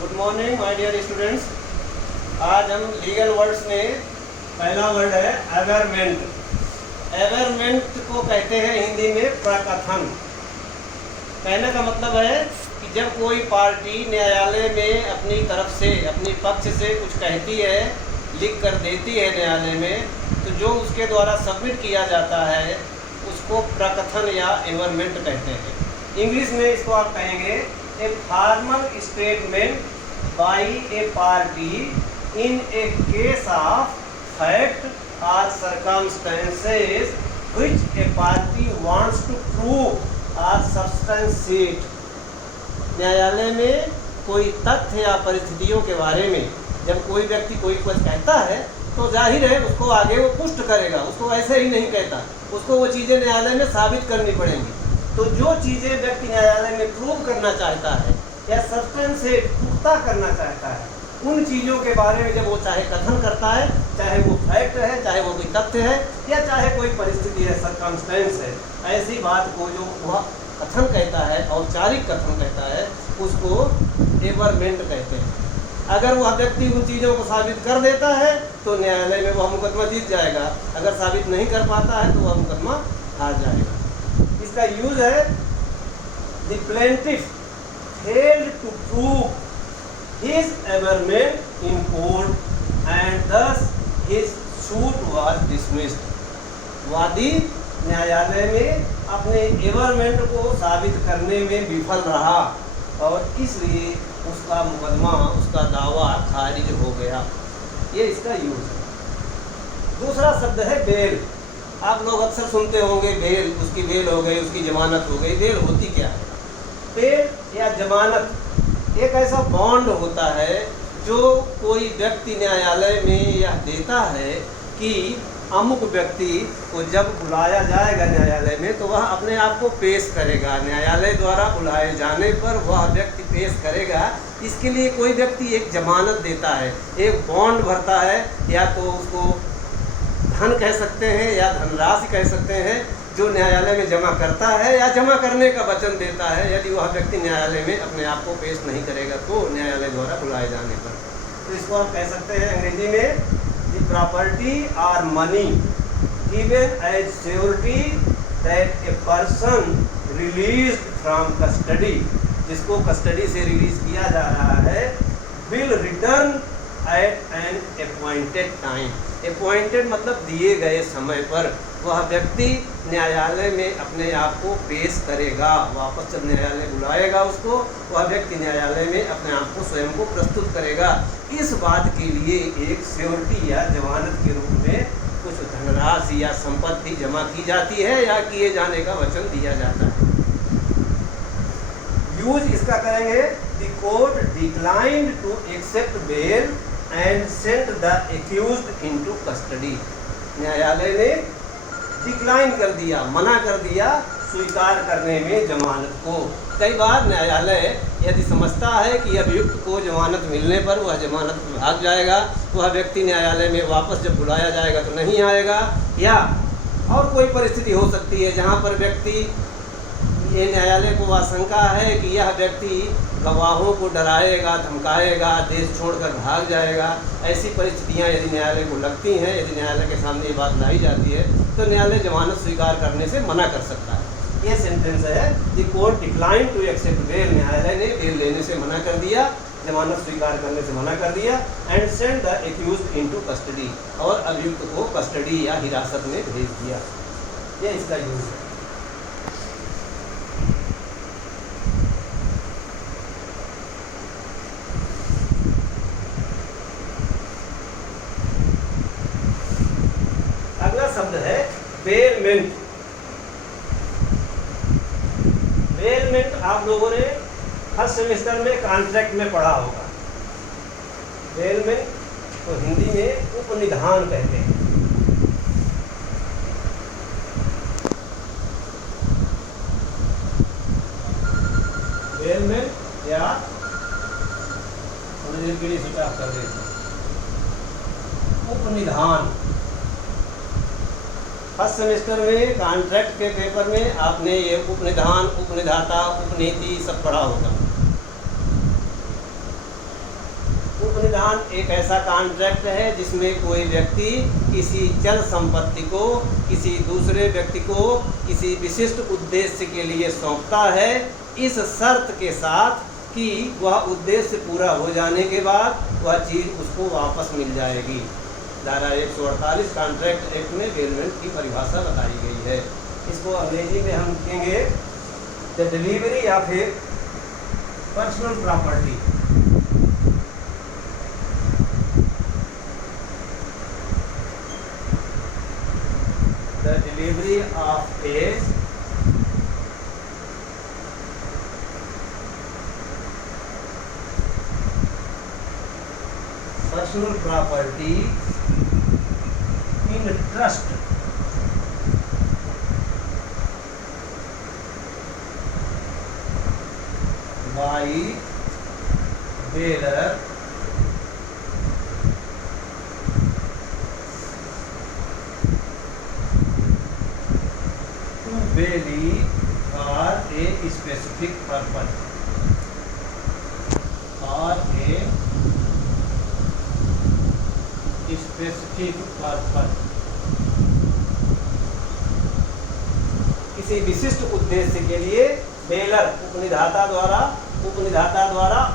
Good morning my dear students. आज हम legal words में पहला वर्ड है एवरमेंट। एवरमेंट को कहते हैं हिंदी में प्रकथन। कहने का मतलब है कि जब कोई पार्टी न्यायालय में अपनी तरफ से अपनी पक्ष से कुछ कहती है, लिख कर देती है न्यायालय में, तो जो उसके द्वारा सबमिट किया जाता है उसको प्रकथन या एवरमेंट कहते हैं। इंग्लिश में इसको आप कहेंगे a formal statement by a party in a case of fact और circumstances which a party wants to prove और सब्सटेंशिएट। न्यायालय में कोई तथ्य या परिस्थितियों के बारे में जब कोई व्यक्ति कोई कुछ कहता है तो जाहिर है उसको आगे वो पुष्ट करेगा, उसको ऐसे ही नहीं कहता, उसको वो चीज़ें न्यायालय में साबित करनी पड़ेंगी। तो जो चीज़ें व्यक्ति न्यायालय में प्रूव करना चाहता है या सब्सटेंस से पुख्ता करना चाहता है, उन चीज़ों के बारे में जब वो चाहे कथन करता है, चाहे वो फैक्ट है, चाहे वो कोई तथ्य है या चाहे कोई परिस्थिति है, सर्कमस्टेंस है, ऐसी बात को जो वह कथन कहता है, औपचारिक कथन कहता है, उसको एवरमेंट कहते हैं। अगर वह व्यक्ति उन चीज़ों को साबित कर देता है तो न्यायालय में वह मुकदमा जीत जाएगा, अगर साबित नहीं कर पाता है तो वह मुकदमा हार जाएगा। इसका यूज है the plaintiff failed to prove his averment in court and thus his suit was dismissed. वादी न्यायालय में अपने एवरमेंट को साबित करने में विफल रहा और इसलिए उसका मुकदमा, उसका दावा खारिज हो गया। ये इसका यूज है। दूसरा शब्द है बेल। आप लोग अक्सर सुनते होंगे बेल, उसकी बेल हो गई, उसकी जमानत हो गई। बेल होती क्या है? बेल या जमानत एक ऐसा बॉन्ड होता है जो कोई व्यक्ति न्यायालय में यह देता है कि अमुक व्यक्ति को जब बुलाया जाएगा न्यायालय में तो वह अपने आप को पेश करेगा, न्यायालय द्वारा बुलाए जाने पर वह व्यक्ति पेश करेगा। इसके लिए कोई व्यक्ति एक जमानत देता है, एक बॉन्ड भरता है, या तो उसको धन कह सकते हैं या धनराशि कह सकते हैं, जो न्यायालय में जमा करता है या जमा करने का वचन देता है यदि वह व्यक्ति न्यायालय में अपने आप को पेश नहीं करेगा तो न्यायालय द्वारा बुलाए जाने पर। तो इसको आप कह सकते हैं अंग्रेजी में the property or money given as surety that a person released from custody, जिसको कस्टडी से रिलीज किया जा रहा है, will return at an appointed time। appointed मतलब दिए गए समय पर वह व्यक्ति न्यायालय में अपने आप को पेश करेगा। वापस जब न्यायालय बुलाएगा उसको, वह व्यक्ति न्यायालय में अपने आप को स्वयं को प्रस्तुत करेगा। इस बात के लिए एक सिक्योरिटी या जमानत के रूप में कुछ धनराशि या संपत्ति जमा की जाती है या किए जाने का वचन दिया जाता है। यूज इसका करेंगे the court declined to accept bail and sent the accused into custody. न्यायालय ने डिक्लाइन कर दिया, मना कर दिया स्वीकार करने में जमानत को। कई बार न्यायालय यदि समझता है कि अभियुक्त को जमानत मिलने पर वह जमानत भाग जाएगा, वह व्यक्ति न्यायालय में वापस जब बुलाया जाएगा तो नहीं आएगा, या और कोई परिस्थिति हो सकती है जहाँ पर व्यक्ति, ये न्यायालय को आशंका है कि यह व्यक्ति गवाहों को डराएगा, धमकाएगा, देश छोड़कर भाग जाएगा। ऐसी परिस्थितियां यदि न्यायालय को लगती हैं, यदि न्यायालय के सामने ये बात लाई जाती है तो न्यायालय जमानत स्वीकार करने से मना कर सकता है। ये सेंटेंस है the court decline to accept bail. न्यायालय ने बेल लेने से मना कर दिया, जमानत स्वीकार करने से मना कर दिया। And send the accused into custody, और अभियुक्त को कस्टडी या हिरासत में भेज दिया। ये इसका यूज है। शब्द है बेलमेंट। बेलमेंट आप लोगों ने फर्स्ट सेमेस्टर में कॉन्ट्रैक्ट में पढ़ा होगा। बेलमेंट तो हिंदी में उपनिधान कहते हैं। बेलमेंट या कर देते उपनिधान। फर्स्ट सेमेस्टर में कॉन्ट्रैक्ट के पेपर में आपने ये उपनिधान, उपनिधाता, उपनीति सब पढ़ा होगा। उपनिधान एक ऐसा कॉन्ट्रैक्ट है जिसमें कोई व्यक्ति किसी चल संपत्ति को किसी दूसरे व्यक्ति को किसी विशिष्ट उद्देश्य के लिए सौंपता है, इस शर्त के साथ कि वह उद्देश्य पूरा हो जाने के बाद वह चीज़ उसको वापस मिल जाएगी। धारा 148 कॉन्ट्रैक्ट एक्ट में बेलमेंट की परिभाषा बताई गई है। इसको अंग्रेजी में हम लिखेंगे द डिलीवरी या फिर personal property. The delivery of A personal property in trust by bearer to bailey for a specific purpose or a specific purpose. किसी विशिष्ट उद्देश्य के लिए बेलर उपनिधाता द्वारा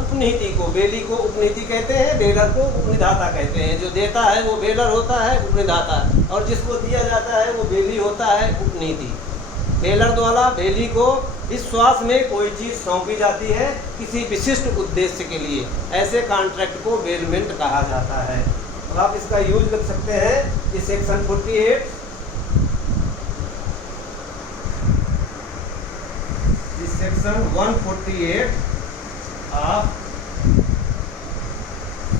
उपनीति को, बेली को उपनीति कहते हैं, बेलर को उपनिधाता कहते हैं। जो देता है वो बेलर होता है, उपनिधाता, और जिसको दिया जाता है वो बेली होता है, उपनीति। बेलर द्वारा बेली को विश्वास में कोई चीज़ सौंपी जाती है किसी विशिष्ट उद्देश्य के लिए, ऐसे कॉन्ट्रैक्ट को बेलमेंट कहा जाता है। अब आप इसका यूज कर सकते हैं इस सेक्शन 48, इस section 148 of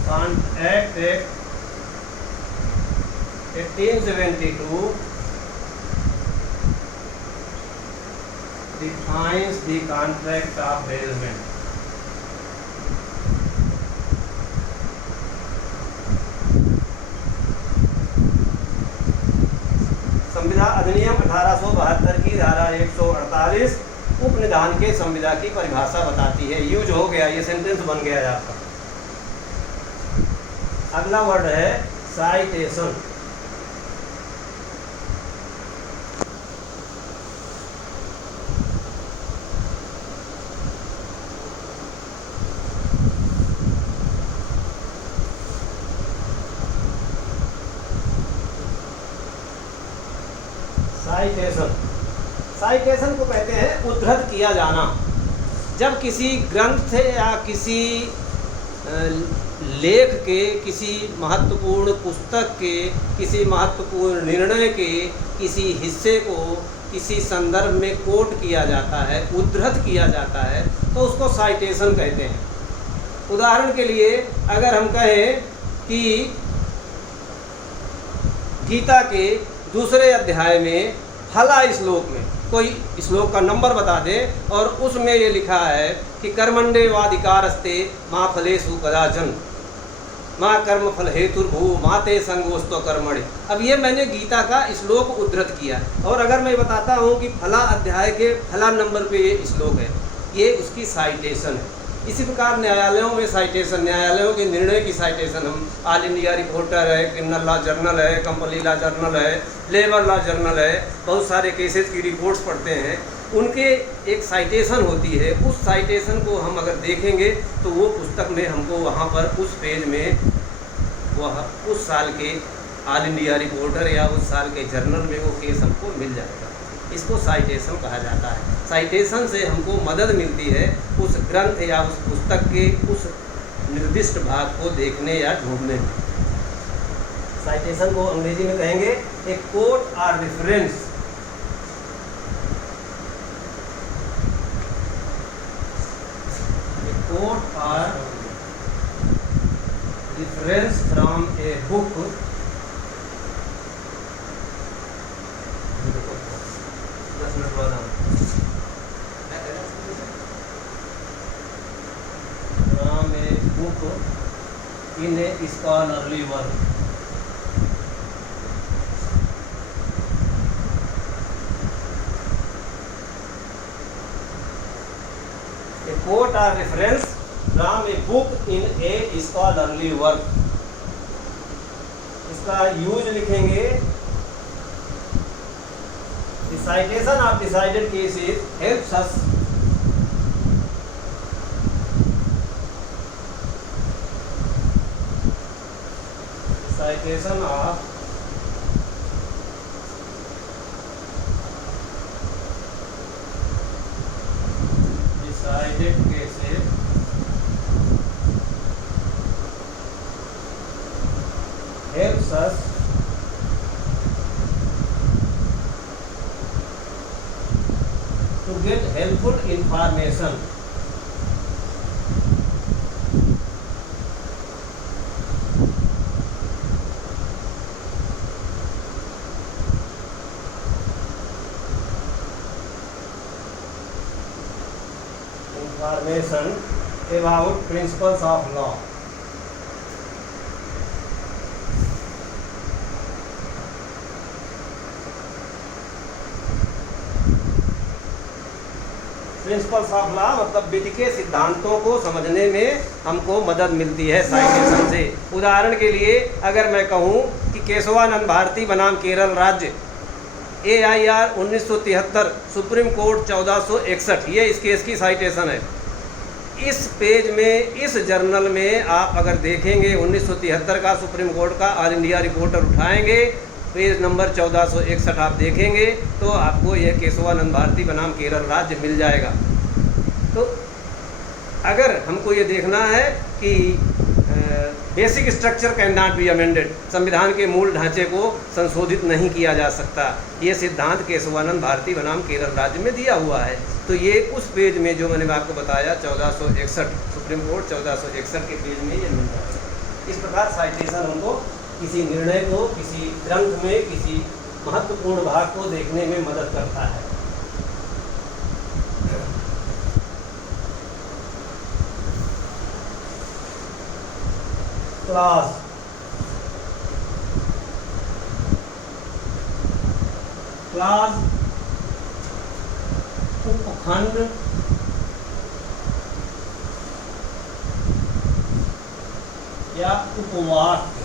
contract act 1872 defines the contract of bailment। संविदा अधिनियम 1872 की धारा 148 उपनिधान के संविदा की परिभाषा बताती है। यूज हो गया, ये सेंटेंस बन गया है आपका। अगला वर्ड है साइटेशन। साइटेशन को कहते हैं उद्धृत किया जाना। जब किसी ग्रंथ या किसी लेख के, किसी महत्वपूर्ण पुस्तक के, किसी महत्वपूर्ण निर्णय के किसी हिस्से को किसी संदर्भ में कोट किया जाता है, उद्धृत किया जाता है, तो उसको साइटेशन कहते हैं। उदाहरण के लिए अगर हम कहें कि गीता के दूसरे अध्याय में फला श्लोक में कोई श्लोक का नंबर बता दे और उसमें ये लिखा है कि कर्मण्येवाधिकारस्ते माँ फलेषु कदाचन माँ कर्म फल हेतुर्भू माते संगोस्तो कर्मणि। अब ये मैंने गीता का श्लोक उद्धृत किया और अगर मैं बताता हूँ कि फला अध्याय के फला नंबर पे ये श्लोक है, ये उसकी साइटेशन है। इसी प्रकार न्यायालयों में साइटेशन, न्यायालयों के निर्णय की साइटेशन हम ऑल इंडिया रिपोर्टर है, क्रिमिनल लॉ जर्नल है, कंपनी लॉ जर्नल है, लेबर लॉ जर्नल है, बहुत सारे केसेस की रिपोर्ट्स पढ़ते हैं, उनके एक साइटेशन होती है। उस साइटेशन को हम अगर देखेंगे तो वो पुस्तक में हमको वहाँ पर उस पेज में वह उस साल के ऑल इंडिया रिपोर्टर या उस साल के जर्नल में वो केस हमको मिल जाएगा। इसको साइटेशन कहा जाता है। साइटेशन से हमको मदद मिलती है उस ग्रंथ या उस पुस्तक के उस निर्दिष्ट भाग को देखने या ढूंढने में। साइटेशन को अंग्रेजी में कहेंगे ए कोट और रेफरेंस। कोट और reference from a book from a book in a scholarly work। A quote or reference from a book in A scholarly work. इसका यूज लिखेंगे, the citation of decided cases helps us citation of decided cases helps us to get helpful information about principles of law। Principles of law मतलब विधि के सिद्धांतों को समझने में हमको मदद मिलती है साइटेशन से। उदाहरण के लिए अगर मैं कहूँ कि केशवानंद भारती बनाम केरल राज्य AIR 1973 सुप्रीम कोर्ट 1461, ये इस केस की साइटेशन है। इस पेज में, इस जर्नल में आप अगर देखेंगे 1973 का सुप्रीम कोर्ट का ऑल इंडिया रिपोर्टर उठाएंगे, पेज नंबर 1461 आप देखेंगे तो आपको यह केशवानंद भारती बनाम केरल राज्य मिल जाएगा। तो अगर हमको ये देखना है कि basic structure can not be amended, संविधान के मूल ढांचे को संशोधित नहीं किया जा सकता, ये सिद्धांत केशवानंद भारती बनाम केरल राज्य में दिया हुआ है। तो ये उस पेज में जो मैंने आपको बताया 1461, सुप्रीम कोर्ट 1461 के पेज में ये मिल जाएगा। इस प्रकार साइटेशन हमको किसी निर्णय को, किसी ग्रंथ में किसी महत्वपूर्ण भाग को देखने में मदद करता है। क्लॉज, क्लॉज उपखंड या उपवाक्य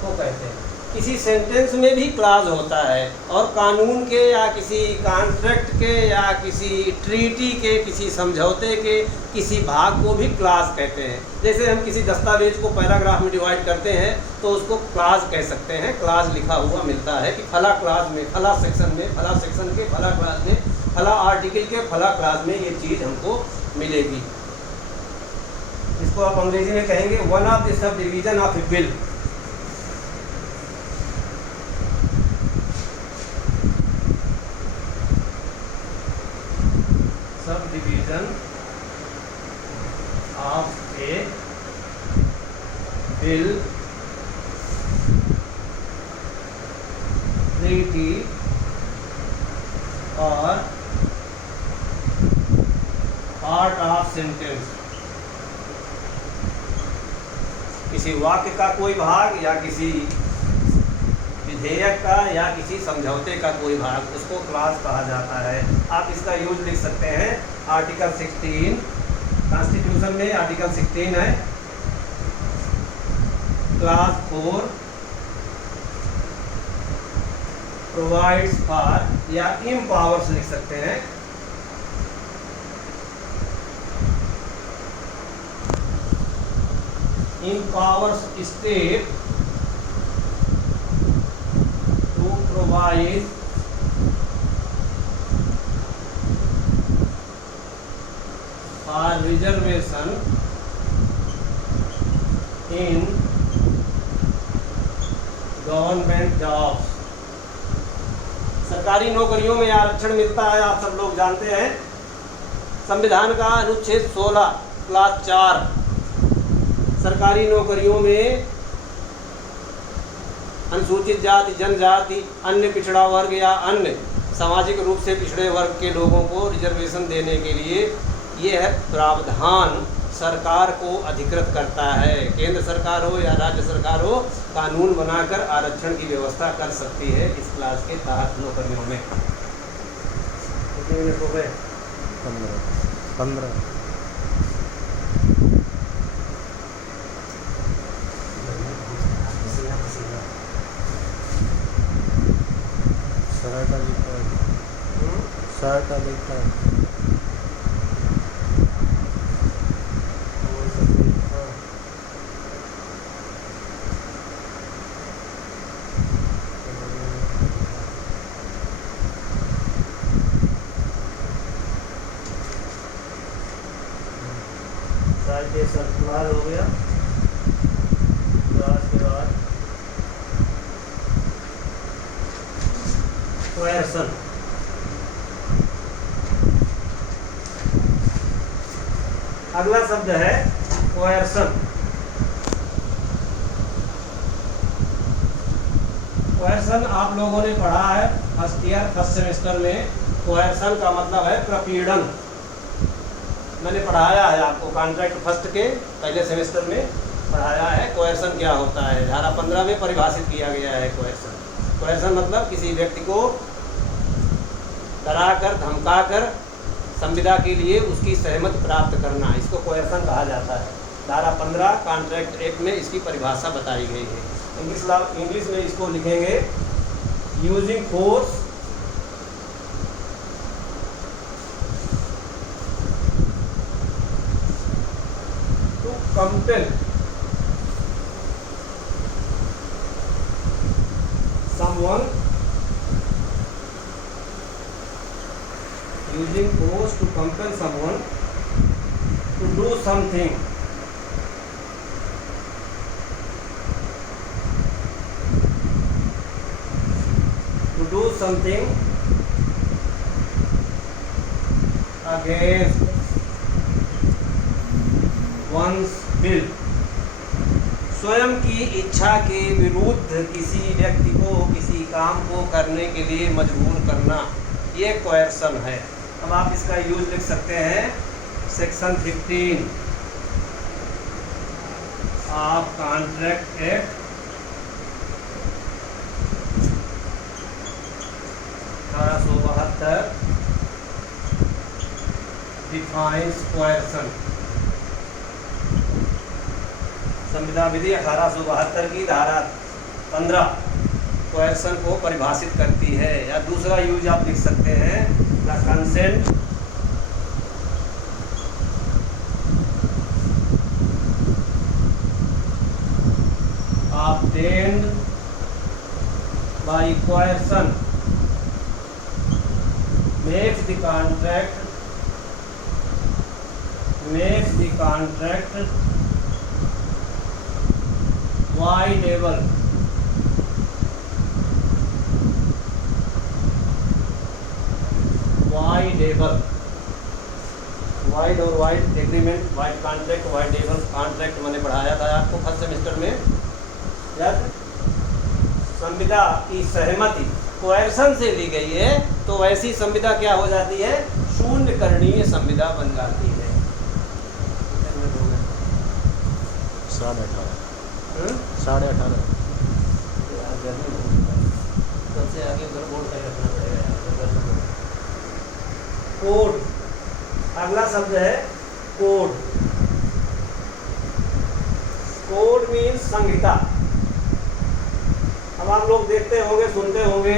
को कहते हैं। किसी सेंटेंस में भी क्लॉज होता है और कानून के या किसी कॉन्ट्रैक्ट के या किसी ट्रीटी के, किसी समझौते के किसी भाग को भी क्लॉज कहते हैं। जैसे हम किसी दस्तावेज को पैराग्राफ में डिवाइड करते हैं तो उसको क्लॉज कह सकते हैं। क्लॉज लिखा हुआ मिलता है कि फला क्लॉज में, फला सेक्शन में, फला सेक्शन के फला क्लॉज में, फला आर्टिकल के फला क्लॉज में ये चीज़ हमको मिलेगी। इसको आप अंग्रेजी में कहेंगे one of the sub division of A bill. Sub division of A bill, treaty और पार्ट ऑफ सेंटेंस। किसी वाक्य का कोई भाग या किसी विधेयक का या किसी समझौते का कोई भाग, उसको क्लॉज कहा जाता है। आप इसका यूज लिख सकते हैं आर्टिकल 16, कॉन्स्टिट्यूशन में आर्टिकल 16 है, क्लॉज 4 प्रोवाइड्स फॉर, या इम्पावर्स लिख सकते हैं, empowers state to provide for reservation in government jobs. सरकारी नौकरियों में आरक्षण मिलता है, आप सब लोग जानते हैं। संविधान का अनुच्छेद 16 क्लास 4 सरकारी नौकरियों में अनुसूचित जाति, जनजाति, अन्य पिछड़ा वर्ग या अन्य सामाजिक रूप से पिछड़े वर्ग के लोगों को रिजर्वेशन देने के लिए यह प्रावधान सरकार को अधिकृत करता है। केंद्र सरकार हो या राज्य सरकार हो, कानून बनाकर आरक्षण की व्यवस्था कर सकती है इस क्लास के तहत नौकरियों में। कितने मिनट हो गए? 15 शर्ट लिखा है, शर्ट लिखा है। ये सर्कुलर हो गया। क्लास के बाद कोएर्सन। अगला शब्द है कोएर्सन। कोएर्सन आप लोगों ने पढ़ा है फर्स्ट ईयर फर्स्ट सेमेस्टर में। कोएर्सन का मतलब है प्रपीड़न। मैंने पढ़ाया है आपको कॉन्ट्रैक्ट फर्स्ट के पहले सेमेस्टर में पढ़ाया है कोएर्सन क्या होता है। धारा 15 में परिभाषित किया गया है कोएर्सन। कोएर्सन मतलब किसी व्यक्ति को डराकर धमकाकर संविदा के लिए उसकी सहमति प्राप्त करना, इसको कोएर्सन कहा जाता है। धारा 15 कॉन्ट्रैक्ट एक्ट में इसकी परिभाषा बताई गई है। इंग्लिश में इसको लिखेंगे using force compel someone, using force to compel someone to do something, against one's will। स्वयं की इच्छा के विरुद्ध किसी व्यक्ति को किसी काम को करने के लिए मजबूर करना, ये कोएर्सन है। अब आप इसका यूज लिख सकते हैं section 15 of contract act 1872 defines coercion. संविदा विधि 1872 की धारा 15 कोएर्सन को परिभाषित करती है। या दूसरा यूज आप लिख सकते हैं the consent obtained by coercion makes the contract voidable। Void और void agreement, void contract, voidable contract मैंने पढ़ाया था आपको फर्स्ट सेमेस्टर में याद। संविदा की सहमति कोएर्सन से ली गई है तो वैसी संविदा क्या हो जाती है? शून्य करणीय संविदा बन जाती है। 18:30 सबसे आगे उधर बोर्ड का रखना पड़ेगा। कोड, अगला शब्द है कोड। कोड मीन्स संहिता। अब आप लोग देखते होंगे सुनते होंगे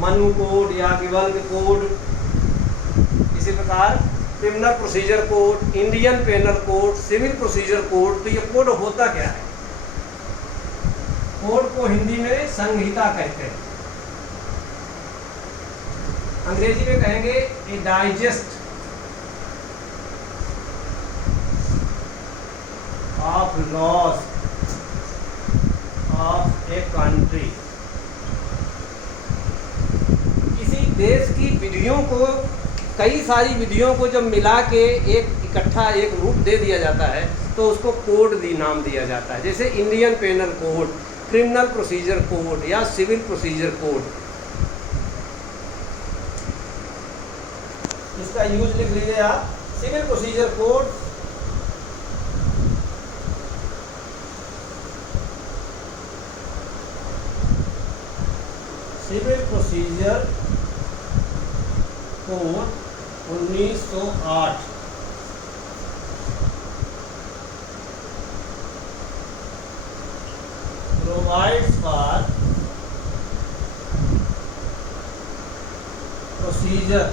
मनु कोड या गिबन कोड, इसी प्रकार criminal procedure code, Indian penal code, civil procedure code. तो ये कोड होता क्या है? कोड को हिंदी में संहिता कहते हैं, अंग्रेजी में कहेंगे a digest of laws of a country. किसी देश की विधियों को, कई सारी विधियों को जब मिला के एक इकट्ठा एक रूप दे दिया जाता है तो उसको कोड नाम दिया जाता है। जैसे Indian penal code, criminal procedure code या सिविल प्रोसीजर कोड। इसका यूज लिख लीजिए आप, civil procedure code 1908 provides for procedure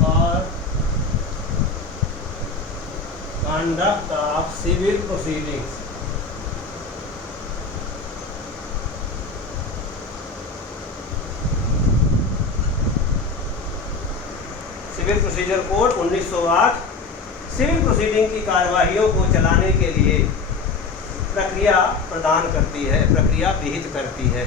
for conduct of civil proceedings. Civil procedure code 1908 civil proceeding की कार्यवाहियों को चलाने के लिए प्रक्रिया प्रदान करती है, प्रक्रिया विहित करती है।